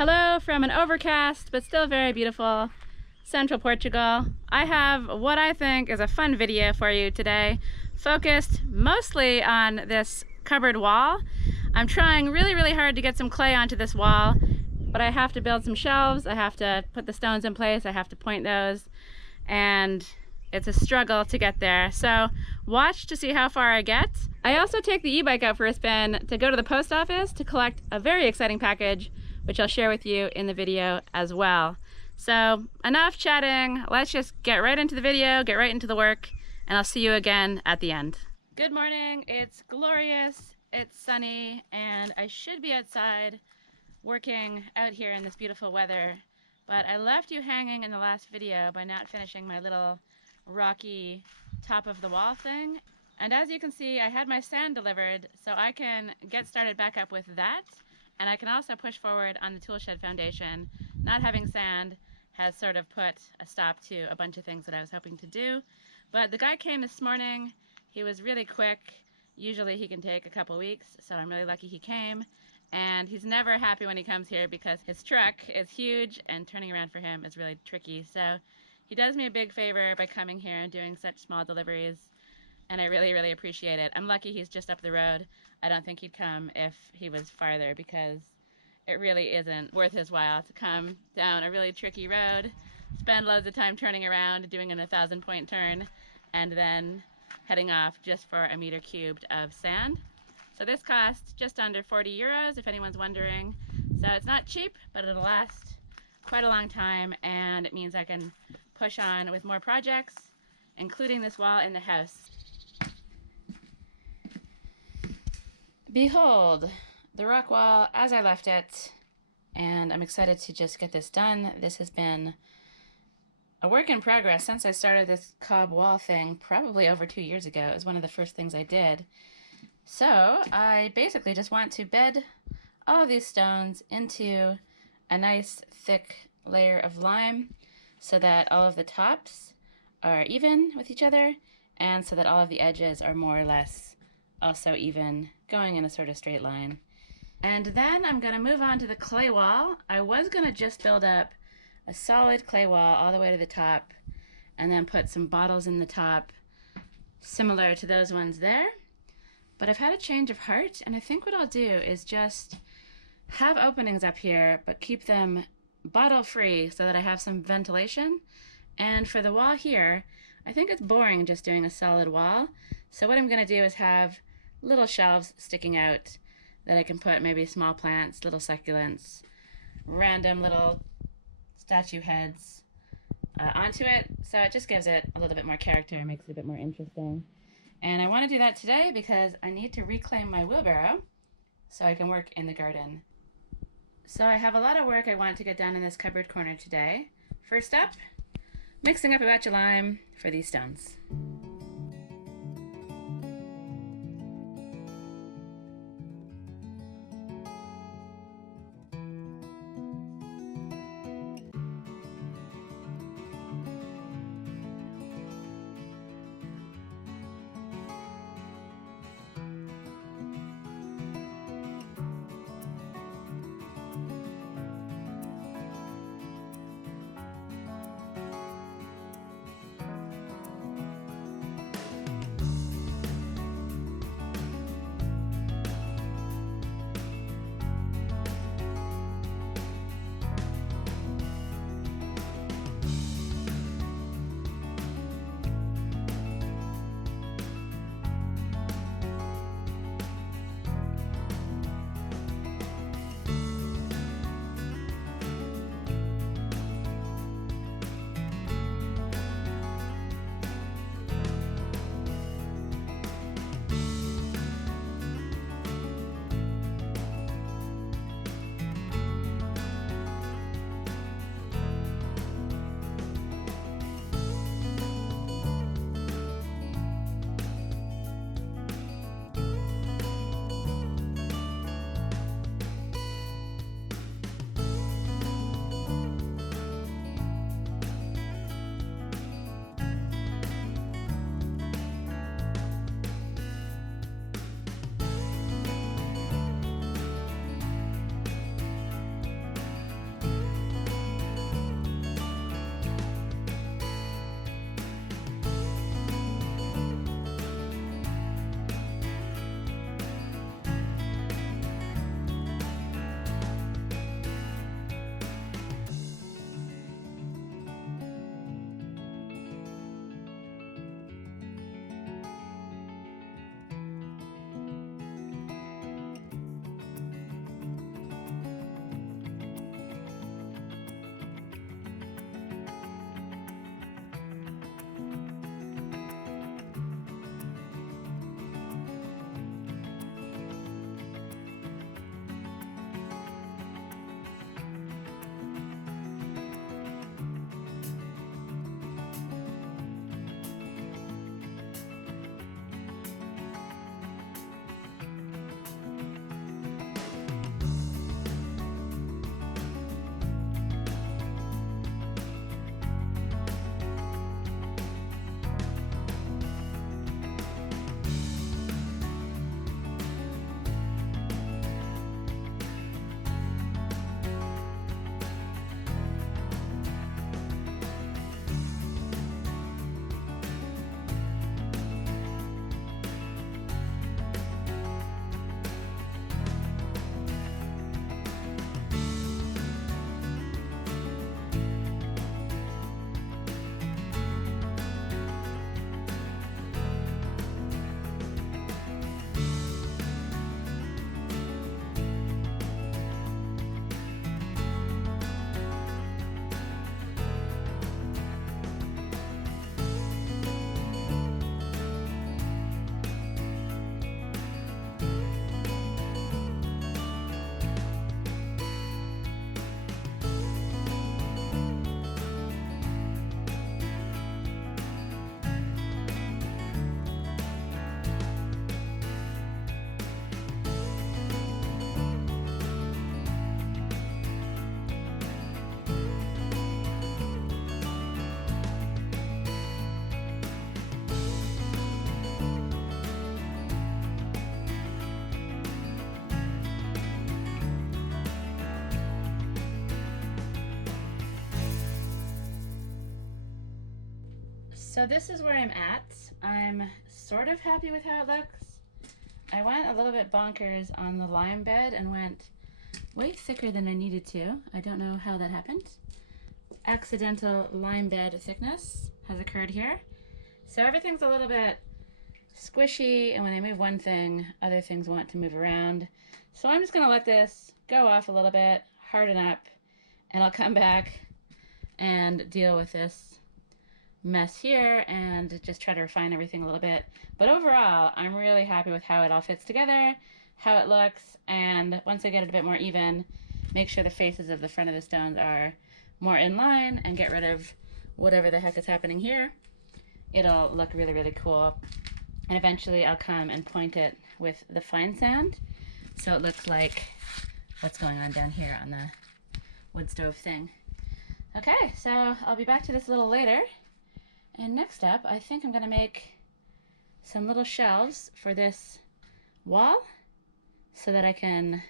Hello from an overcast but still very beautiful Central Portugal. I have what I think is a fun video for you today, focused mostly on this cupboard wall. I'm trying really hard to get some clay onto this wall, but I have to build some shelves, I have to put the stones in place, I have to point those, and it's a struggle to get there. So watch to see how far I get. I also take the e-bike out for a spin to go to the post office to collect a very exciting package, which I'll share with you in the video as well. So enough chatting, let's just get right into the video, get right into the work, and I'll see you again at the end. Good morning, it's glorious, it's sunny, and I should be outside working out here in this beautiful weather, but I left you hanging in the last video by not finishing my little rocky top of the wall thing. And as you can see, I had my sand delivered, so I can get started back up with that. And I can also push forward on the tool shed foundation. Not having sand has sort of put a stop to a bunch of things that I was hoping to do. But the guy came this morning. He was really quick. Usually he can take a couple weeks, so I'm really lucky he came. And he's never happy when he comes here because his truck is huge and turning around for him is really tricky. So he does me a big favor by coming here and doing such small deliveries, and I really appreciate it. I'm lucky he's just up the road. I don't think he'd come if he was farther because it really isn't worth his while to come down a really tricky road, spend loads of time turning around, doing an 1,000-point turn, and then heading off just for a meter cubed of sand. So this costs just under 40 euros, if anyone's wondering. So it's not cheap, but it'll last quite a long time, and it means I can push on with more projects, including this wall in the house. Behold, the rock wall as I left it, and I'm excited to just get this done. This has been a work in progress since I started this cob wall thing probably over 2 years ago. It was one of the first things I did. So I basically just want to bed all of these stones into a nice thick layer of lime so that all of the tops are even with each other and so that all of the edges are more or less also even, going in a sort of straight line. And then I'm going to move on to the clay wall. I was going to just build up a solid clay wall all the way to the top and then put some bottles in the top similar to those ones there. But I've had a change of heart, and I think what I'll do is just have openings up here but keep them bottle free so that I have some ventilation. And for the wall here, I think it's boring just doing a solid wall. So what I'm going to do is have little shelves sticking out that I can put maybe small plants, little succulents, random little statue heads onto it. So it just gives it a little bit more character and makes it a bit more interesting. And I want to do that today because I need to reclaim my wheelbarrow so I can work in the garden. So I have a lot of work I want to get done in this cupboard corner today. First up, mixing up a batch of lime for these stones. So this is where I'm at. I'm sort of happy with how it looks. I went a little bit bonkers on the lime bed and went way thicker than I needed to. I don't know how that happened. Accidental lime bed thickness has occurred here. So everything's a little bit squishy, and when I move one thing, other things want to move around. So I'm just gonna let this go off a little bit, harden up, and I'll come back and deal with this mess here and just try to refine everything a little bit. But overall, I'm really happy with how it all fits together, how it looks, and once I get it a bit more even, make sure the faces of the front of the stones are more in line and get rid of whatever the heck is happening here. It'll look really, really cool. And eventually I'll come and point it with the fine sand so it looks like what's going on down here on the wood stove thing. Okay, so I'll be back to this a little later. And next up, I think I'm gonna make some little shelves for this wall so that I can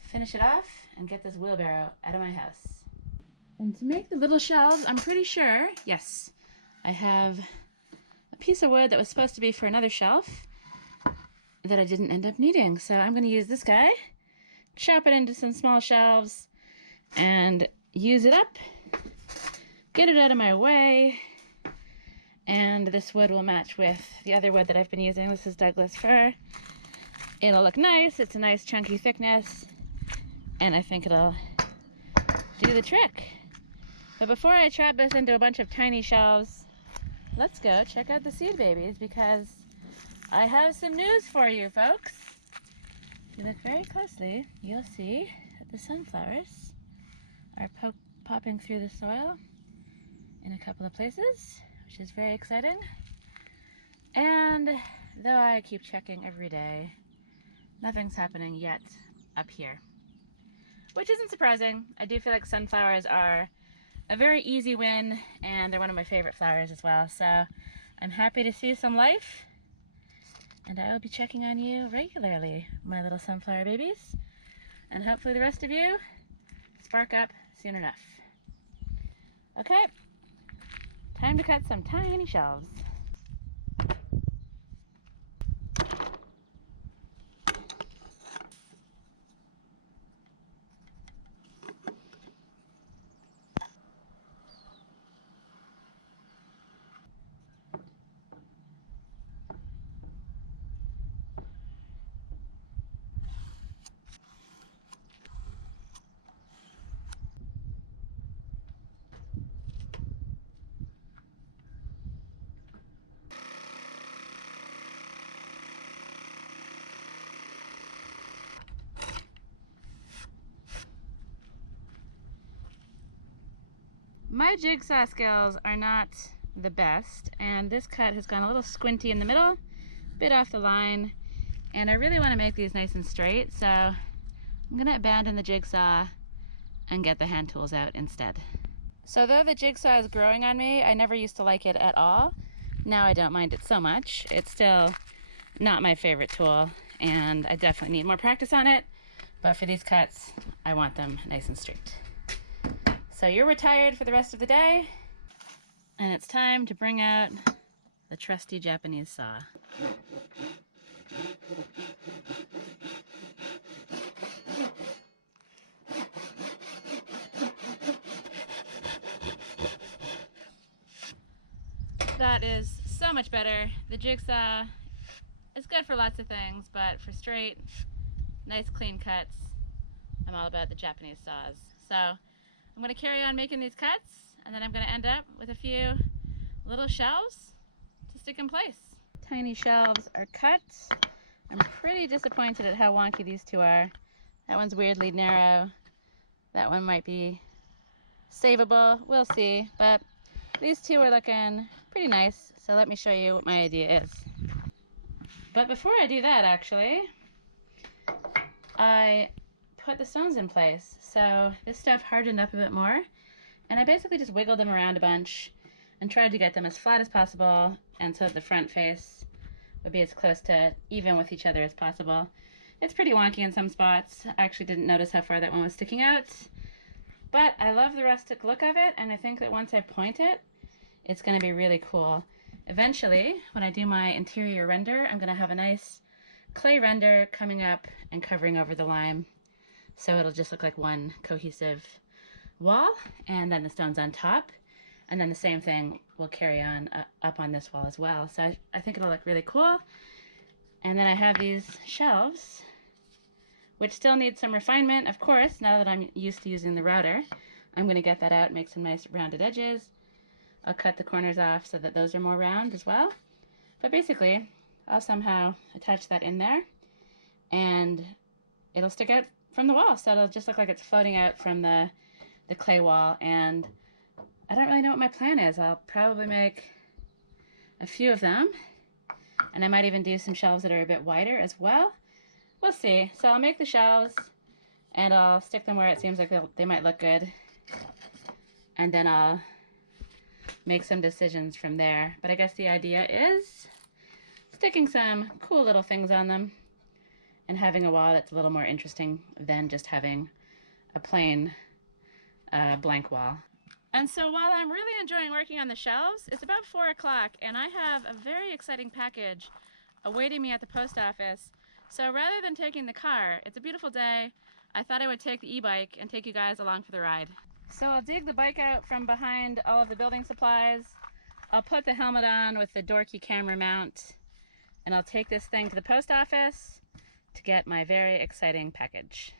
finish it off and get this wheelbarrow out of my house. And to make the little shelves, I'm pretty sure, yes, I have a piece of wood that was supposed to be for another shelf that I didn't end up needing. So I'm gonna use this guy, chop it into some small shelves, and use it up, get it out of my way, and this wood will match with the other wood that I've been using. This is Douglas fir. It'll look nice. It's a nice chunky thickness, and I think it'll do the trick. But before I chop this into a bunch of tiny shelves, let's go check out the seed babies, because I have some news for you folks. If you look very closely, you'll see that the sunflowers are popping through the soil in a couple of places, which is very exciting. And though I keep checking every day, nothing's happening yet up here, which isn't surprising. I do feel like sunflowers are a very easy win, and they're one of my favorite flowers as well. So I'm happy to see some life, and I will be checking on you regularly, my little sunflower babies, and hopefully the rest of you spark up soon enough. Okay, time to cut some tiny shelves. My jigsaw skills are not the best, and this cut has gone a little squinty in the middle, bit off the line, and I really want to make these nice and straight, so I'm going to abandon the jigsaw and get the hand tools out instead. So though the jigsaw is growing on me, I never used to like it at all. Now I don't mind it so much. It's still not my favorite tool, and I definitely need more practice on it, but for these cuts, I want them nice and straight. So you're retired for the rest of the day, and it's time to bring out the trusty Japanese saw. That is so much better. The jigsaw is good for lots of things, but for straight, nice clean cuts, I'm all about the Japanese saws. So I'm going to carry on making these cuts, and then I'm going to end up with a few little shelves to stick in place. Tiny shelves are cut. I'm pretty disappointed at how wonky these two are. That one's weirdly narrow. That one might be savable. We'll see. But these two are looking pretty nice, so let me show you what my idea is. But before I do that, actually, I put the stones in place. So this stuff hardened up a bit more, and I basically just wiggled them around a bunch and tried to get them as flat as possible, and so that the front face would be as close to even with each other as possible. It's pretty wonky in some spots. I actually didn't notice how far that one was sticking out, but I love the rustic look of it, and I think that once I point it, it's going to be really cool. Eventually, when I do my interior render, I'm going to have a nice clay render coming up and covering over the lime. So it'll just look like one cohesive wall, and then the stones on top. And then the same thing will carry on up on this wall as well. So I think it'll look really cool. And then I have these shelves, which still need some refinement, of course, now that I'm used to using the router. I'm going to get that out, make some nice rounded edges. I'll cut the corners off so that those are more round as well. But basically, I'll somehow attach that in there, and it'll stick out from the wall. So it'll just look like it's floating out from the clay wall. And I don't really know what my plan is. I'll probably make a few of them, and I might even do some shelves that are a bit wider as well. We'll see. So I'll make the shelves, and I'll stick them where it seems like they might look good, and then I'll make some decisions from there. But I guess the idea is sticking some cool little things on them and having a wall that's a little more interesting than just having a plain blank wall. And so while I'm really enjoying working on the shelves, it's about 4 o'clock and I have a very exciting package awaiting me at the post office. So rather than taking the car, it's a beautiful day, I thought I would take the e-bike and take you guys along for the ride. So I'll dig the bike out from behind all of the building supplies. I'll put the helmet on with the dorky camera mount, and I'll take this thing to the post office to get my very exciting package.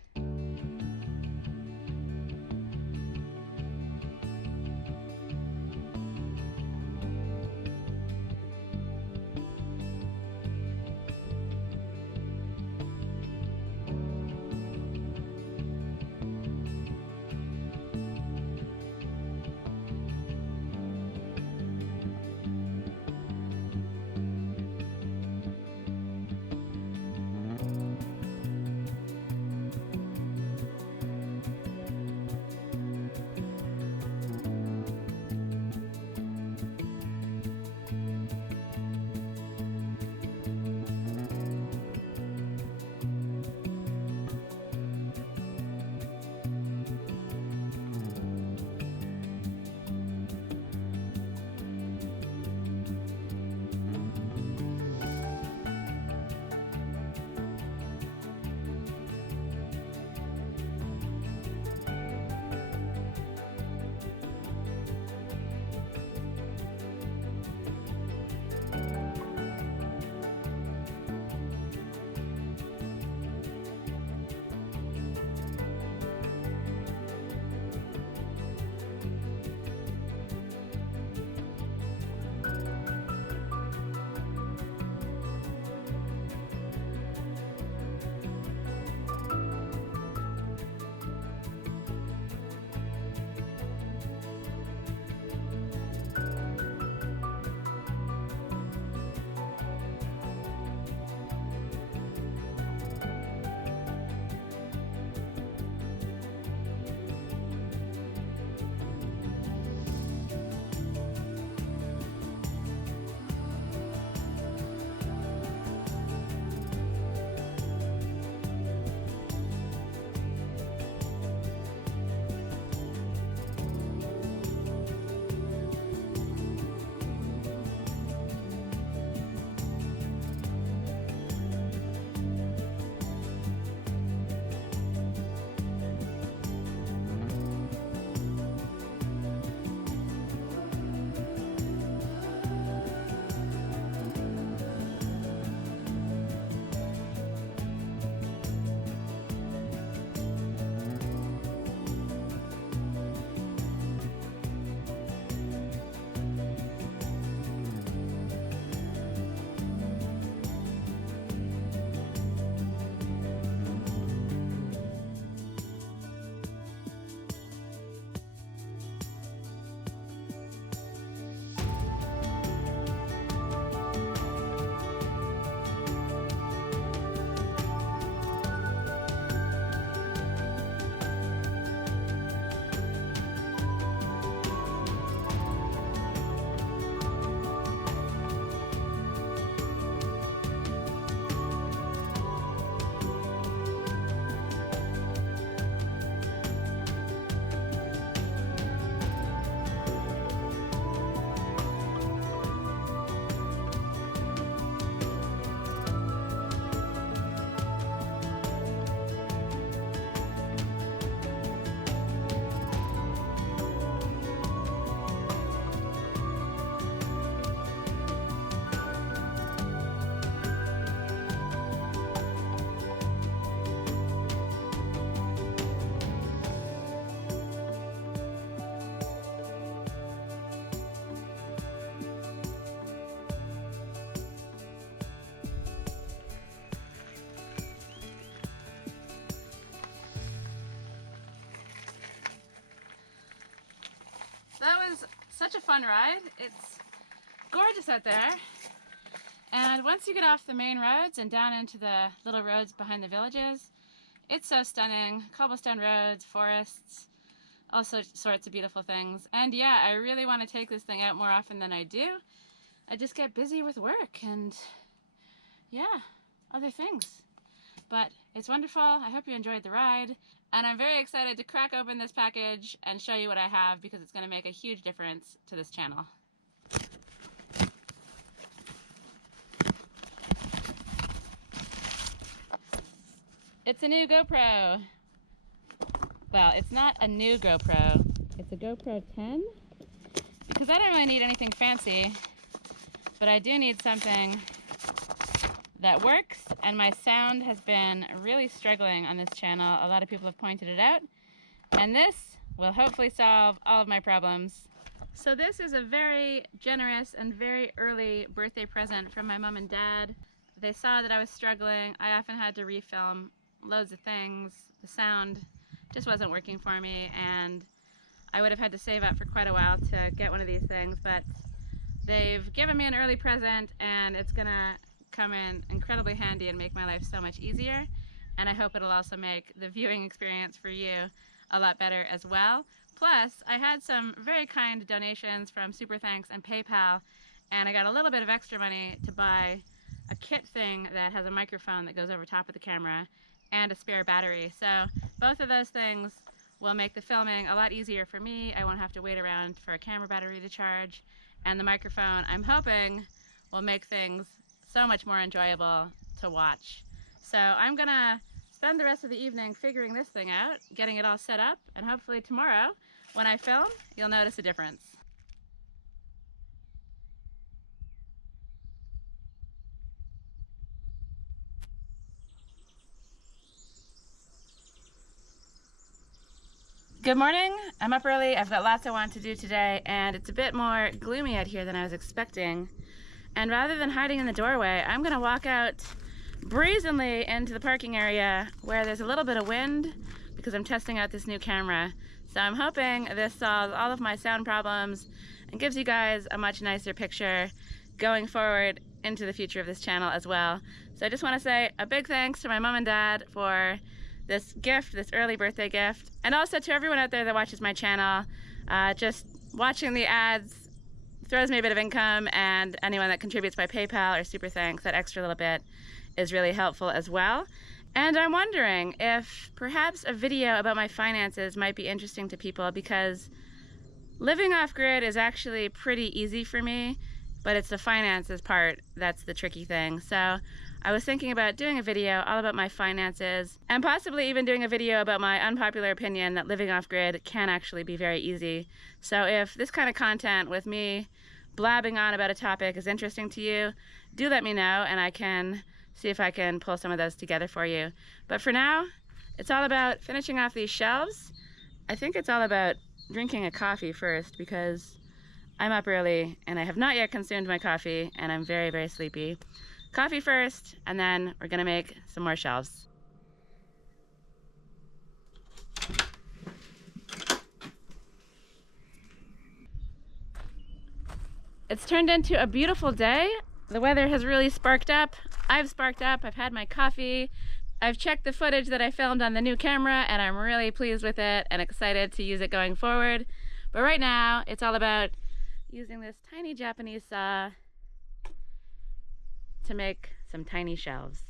such a fun ride. It's gorgeous out there. And once you get off the main roads and down into the little roads behind the villages, it's so stunning. Cobblestone roads, forests, all sorts of beautiful things. And yeah, I really want to take this thing out more often than I do. I just get busy with work and yeah, other things. But it's wonderful. I hope you enjoyed the ride. And I'm very excited to crack open this package and show you what I have because it's going to make a huge difference to this channel. It's a new GoPro. Well, it's not a new GoPro. It's a GoPro 10 because I don't really need anything fancy, but I do need something that works, and my sound has been really struggling on this channel. A lot of people have pointed it out, and this will hopefully solve all of my problems. So this is a very generous and very early birthday present from my mom and dad. They saw that I was struggling. I often had to refilm loads of things. The sound just wasn't working for me, and I would have had to save up for quite a while to get one of these things, but they've given me an early present, and it's gonna come in incredibly handy and make my life so much easier. And I hope it'll also make the viewing experience for you a lot better as well. Plus, I had some very kind donations from Super Thanks and PayPal, and I got a little bit of extra money to buy a kit thing that has a microphone that goes over top of the camera and a spare battery. So both of those things will make the filming a lot easier for me. I won't have to wait around for a camera battery to charge, and the microphone, I'm hoping, will make things so much more enjoyable to watch. So I'm gonna spend the rest of the evening figuring this thing out, getting it all set up, and hopefully tomorrow when I film, you'll notice a difference. Good morning. I'm up early. I've got lots I want to do today, and it's a bit more gloomy out here than I was expecting. And rather than hiding in the doorway, I'm gonna walk out brazenly into the parking area where there's a little bit of wind because I'm testing out this new camera. So I'm hoping this solves all of my sound problems and gives you guys a much nicer picture going forward into the future of this channel as well. So I just want to say a big thanks to my mom and dad for this gift, this early birthday gift, and also to everyone out there that watches my channel. Just watching the ads throws me a bit of income, and anyone that contributes by PayPal or Super Thanks, that extra little bit is really helpful as well. And I'm wondering if perhaps a video about my finances might be interesting to people, because living off-grid is actually pretty easy for me, but it's the finances part that's the tricky thing. So I was thinking about doing a video all about my finances, and possibly even doing a video about my unpopular opinion that living off-grid can actually be very easy. So if this kind of content with me blabbing on about a topic is interesting to you, do let me know, and I can see if I can pull some of those together for you. But for now, it's all about finishing off these shelves. I think it's all about drinking a coffee first, because I'm up early and I have not yet consumed my coffee, and I'm very, very sleepy. Coffee first, and then we're gonna make some more shelves. It's turned into a beautiful day. The weather has really sparked up. I've sparked up, I've had my coffee. I've checked the footage that I filmed on the new camera, and I'm really pleased with it and excited to use it going forward. But right now, it's all about using this tiny Japanese saw to make some tiny shelves.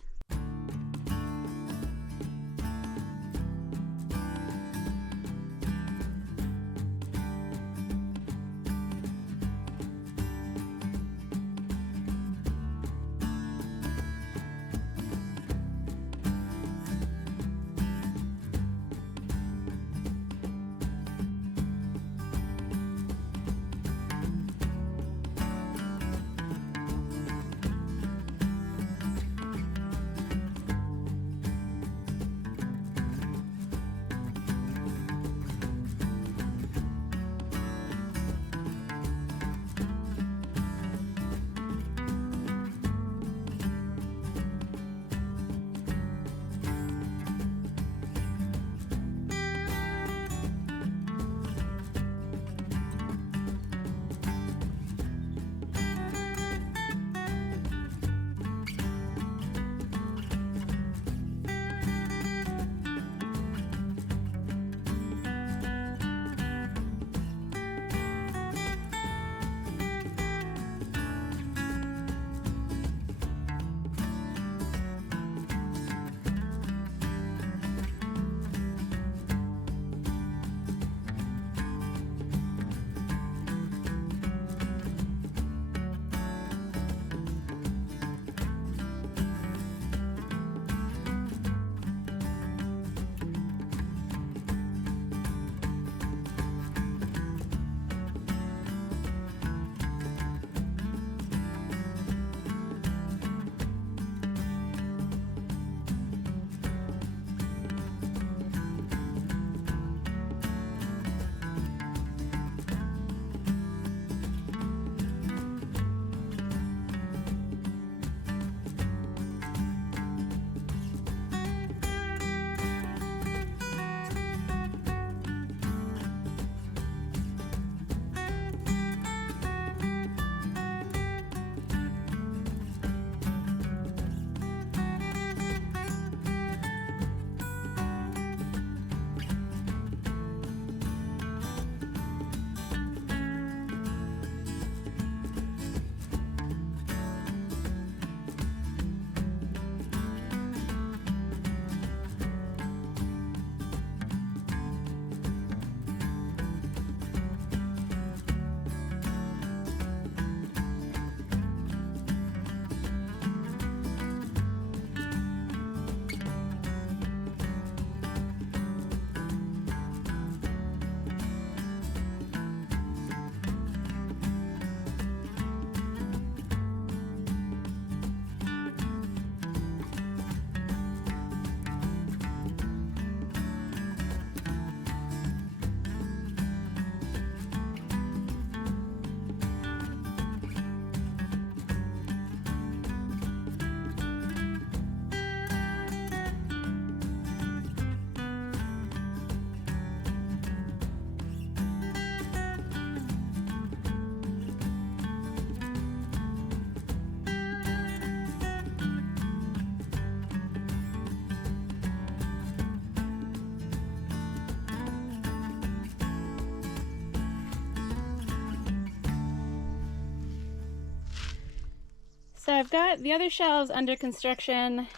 So I've got the other shelves under construction,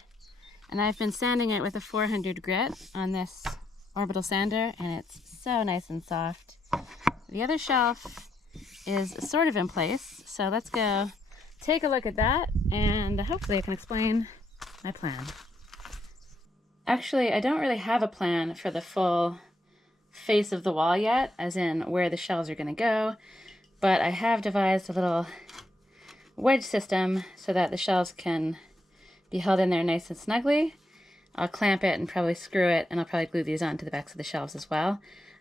and I've been sanding it with a 400 grit on this orbital sander, and it's so nice and soft. The other shelf is sort of in place, so let's go take a look at that, and hopefully I can explain my plan. Actually, I don't really have a plan for the full face of the wall yet, as in where the shelves are going to go, but I have devised a little wedge system so that the shelves can be held in there nice and snugly. I'll clamp it and probably screw it, and I'll probably glue these onto the backs of the shelves as well,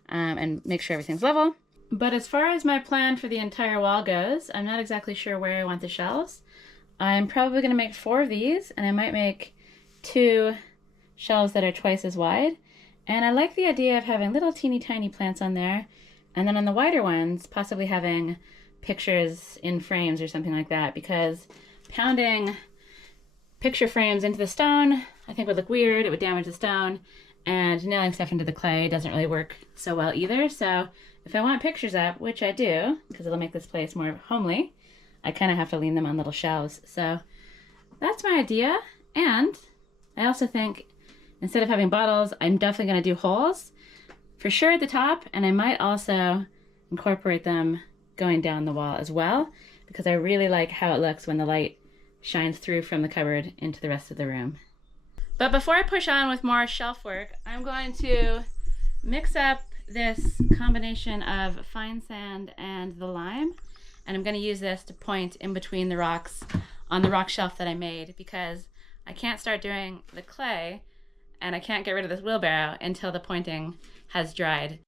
and make sure everything's level. But as far as my plan for the entire wall goes, I'm not exactly sure where I want the shelves. I'm probably going to make 4 of these, and I might make 2 shelves that are twice as wide. And I like the idea of having little teeny tiny plants on there, and then on the wider ones, possibly having pictures in frames or something like that, because pounding picture frames into the stone I think would look weird. It would damage the stone, and nailing stuff into the clay doesn't really work so well either. So if I want pictures up, which I do, because it'll make this place more homely, I kind of have to lean them on little shelves. So that's my idea. And I also think instead of having bottles, I'm definitely going to do holes for sure at the top, and I might also incorporate them going down the wall as well, because I really like how it looks when the light shines through from the cupboard into the rest of the room. But before I push on with more shelf work, I'm going to mix up this combination of fine sand and the lime, and I'm going to use this to point in between the rocks on the rock shelf that I made, because I can't start doing the clay and I can't get rid of this wheelbarrow until the pointing has dried.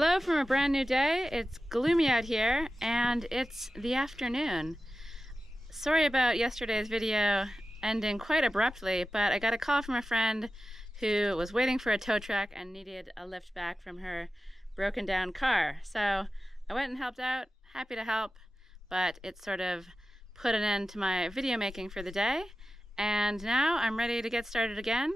Hello from a brand new day. It's gloomy out here and it's the afternoon. Sorry about yesterday's video ending quite abruptly, but I got a call from a friend who was waiting for a tow truck and needed a lift back from her broken down car. So I went and helped out, happy to help, but it sort of put an end to my video making for the day. And now I'm ready to get started again,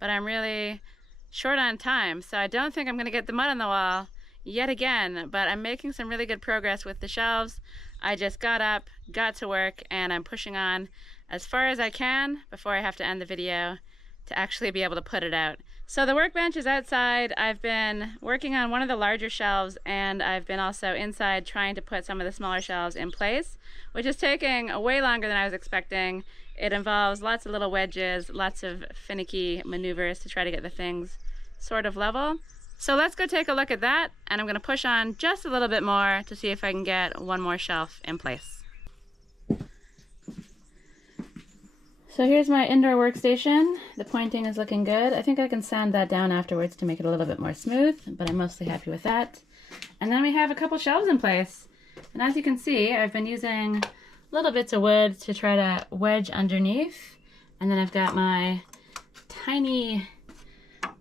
but I'm really short on time, so I don't think I'm going to get the mud on the wall yet again, but I'm making some really good progress with the shelves. I just got up, got to work, and I'm pushing on as far as I can before I have to end the video to actually be able to put it out. So the workbench is outside. I've been working on one of the larger shelves, and I've been also inside trying to put some of the smaller shelves in place, which is taking way longer than I was expecting. It involves lots of little wedges, lots of finicky maneuvers to try to get the things sort of level. So let's go take a look at that, and I'm going to push on just a little bit more to see if I can get one more shelf in place. So here's my indoor workstation. The pointing is looking good. I think I can sand that down afterwards to make it a little bit more smooth, but I'm mostly happy with that. And then we have a couple shelves in place. And as you can see, I've been using little bits of wood to try to wedge underneath. And then I've got my tiny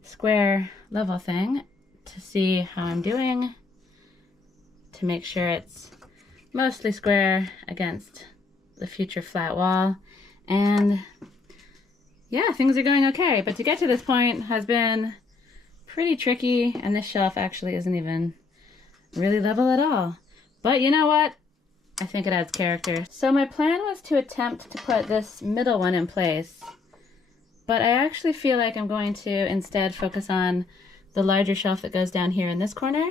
square level thing to see how I'm doing, to make sure it's mostly square against the future flat wall. And yeah, things are going okay, but to get to this point has been pretty tricky, and this shelf actually isn't even really level at all. But you know what? I think it adds character. So my plan was to attempt to put this middle one in place, but I actually feel like I'm going to instead focus on the larger shelf that goes down here in this corner,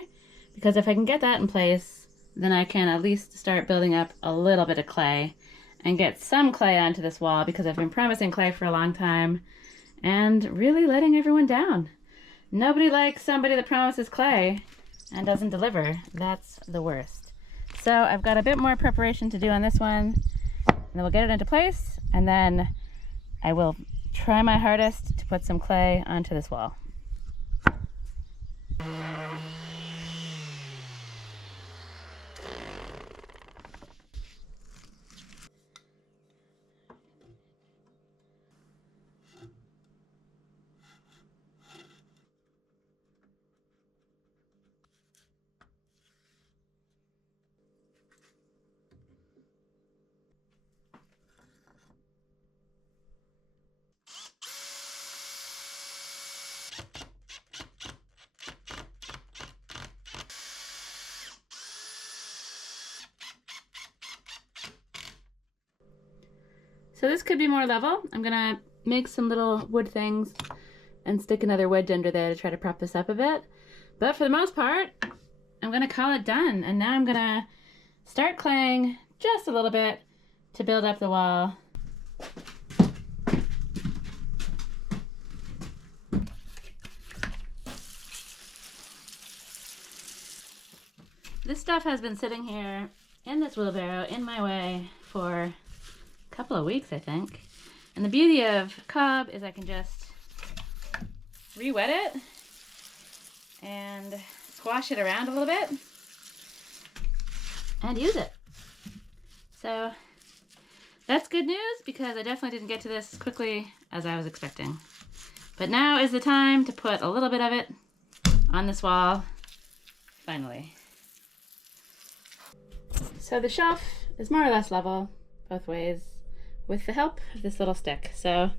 because if I can get that in place, then I can at least start building up a little bit of clay and get some clay onto this wall, because I've been promising clay for a long time and really letting everyone down. Nobody likes somebody that promises clay and doesn't deliver. That's the worst. So I've got a bit more preparation to do on this one, and then we'll get it into place, and then I will try my hardest to put some clay onto this wall. So this could be more level. I'm gonna make some little wood things and stick another wedge under there to try to prop this up a bit. But for the most part, I'm gonna call it done. And now I'm gonna start claying just a little bit to build up the wall. This stuff has been sitting here in this wheelbarrow in my way for couple of weeks, I think. And the beauty of cob is I can just re-wet it and squash it around a little bit and use it. So that's good news, because I definitely didn't get to this as quickly as I was expecting. But now is the time to put a little bit of it on this wall, finally. So the shelf is more or less level both ways, with the help of this little stick. So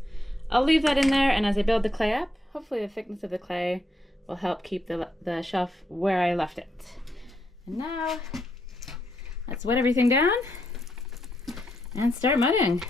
I'll leave that in there, and as I build the clay up, hopefully the thickness of the clay will help keep the shelf where I left it. And now let's wet everything down and start mudding.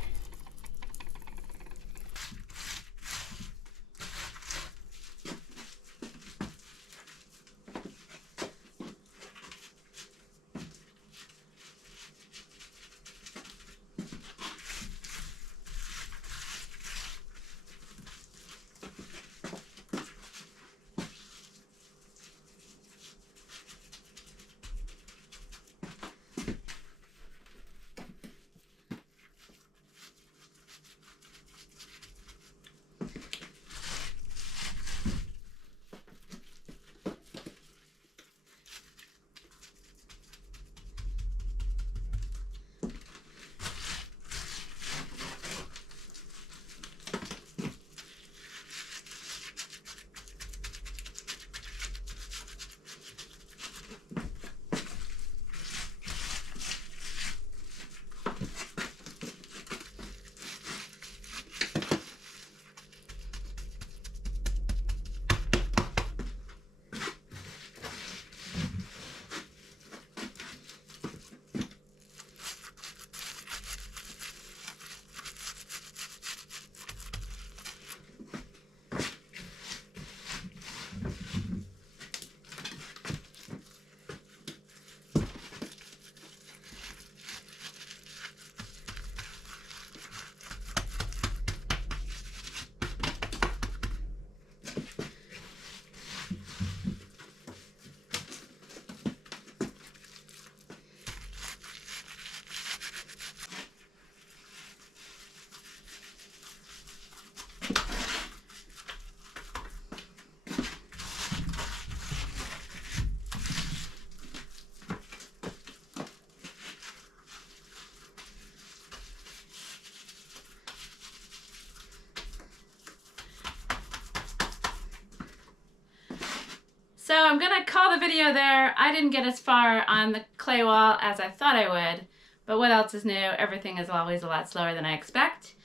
So I'm gonna call the video there. I didn't get as far on the clay wall as I thought I would, but what else is new? Everything is always a lot slower than I expect.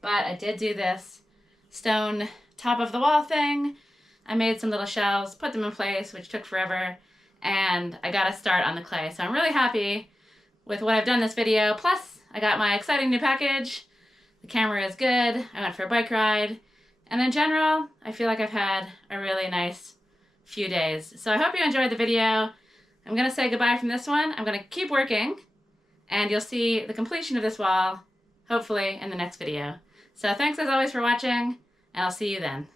But I did do this stone top of the wall thing. I made some little shelves, put them in place, which took forever, and I got a start on the clay. So I'm really happy with what I've done this video. Plus, I got my exciting new package. The camera is good. I went for a bike ride. And in general, I feel like I've had a really nice few days. So I hope you enjoyed the video. I'm gonna say goodbye from this one. I'm gonna keep working, and you'll see the completion of this wall, hopefully, in the next video. So thanks as always for watching, and I'll see you then.